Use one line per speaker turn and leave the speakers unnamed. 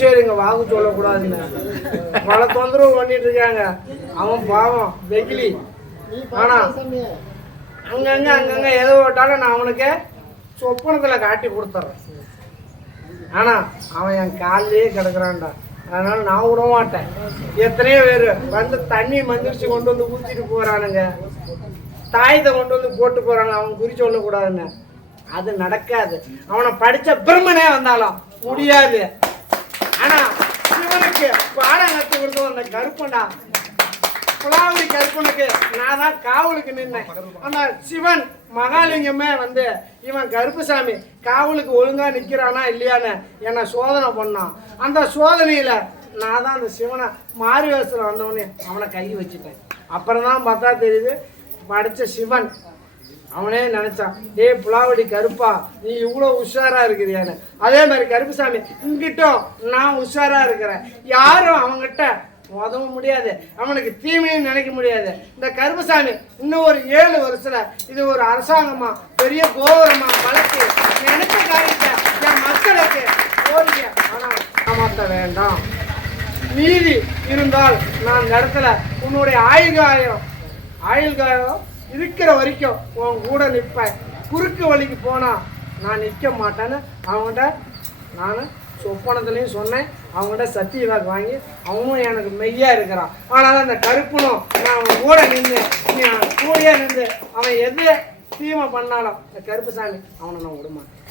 சரிங்க வாக்கு சொல்லக்கூடாதுங்க. பல தொந்தரவு பண்ணிட்டு இருக்காங்க அவன் பாவம் வெகிலி ஆனா அங்கங்க அங்கங்க எதை விட்டாலும் நான் அவனுக்கு சொப்பனத்துல காட்டி கொடுத்துட்றேன் ஆனா அவன் என் காலிலேயே கிடக்குறான்டா. அதனால நான் விட மாட்டேன். எத்தனையோ பேர் வந்து தண்ணி மந்திரிச்சு கொண்டு வந்து ஊத்திட்டு போறானுங்க. தாயத்தை கொண்டு வந்து போட்டு போறாங்க. அவன் குறி சொல்லக்கூடாதுன்னு. அது நடக்காது. அவனை படிச்ச பிரம்மனே வந்தாலும் முடியாது. ஆனா சிவனுக்கு பாடம் கத்து கொடுத்தோம் அந்த கருப்பண்டா புலாவதி கருப்பனுக்கு நான் தான் காவலுக்கு நின்னேன். ஆனா சிவன் மகாலிங்கமே வந்து இவன் கருப்புசாமி காவலுக்கு ஒழுங்கா நிக்கிறானா இல்லையான்னு என்னை சோதனை பண்ணான். அந்த சோதனையில நான் தான் அந்த சிவனை மாறி வேஷத்தில் வந்தவனே அவனை கை வச்சுட்டேன். அப்புறம் தான் பார்த்தா தெரியுது படித்த சிவன் அவனே நினைச்சான் ஏ புலாவடி கருப்பா நீ இவ்வளோ உஷாரா இருக்கிறியான்னு. அதே மாதிரி கருப்புசாமி இங்கிட்டும் நான் உஷாரா இருக்கிறேன். யாரும் அவங்ககிட்ட உதவ முடியாது. அவனுக்கு தீமையும் நினைக்க முடியாது. இந்த கருப்புசாமி இன்னும் ஒரு ஏழு வருஷத்துல இது ஒரு அரசாங்கமா பெரிய கோபுரமா வளர்த்து நினைச்ச காரியத்தை என் மக்களுக்கு கோரிக்கை. ஆனால் ஏமாற்ற வேண்டாம். மீதி இருந்தால் நான் இந்த இடத்துல உன்னுடைய ஆயுள் காயம் இருக்கிற வரைக்கும் உன் கூட நிற்பேன் குறுக்கு வழிக்கு போனால் நான் நிற்க மாட்டேன்னு அவங்ககிட்ட நான் சொப்பனத்துலேயும் சொன்னேன். அவங்ககிட்ட சத்திய வாக்கு வாங்கி அவனும் எனக்கு மெய்யாக இருக்கிறான். ஆனால் அந்த கருப்பனும் நான் அவன் கூட நின்று கூடயே நின்று அவன் எது தீமை பண்ணாலும் இந்த கருப்புசாமி அவனை நான் விடமாட்டேன்.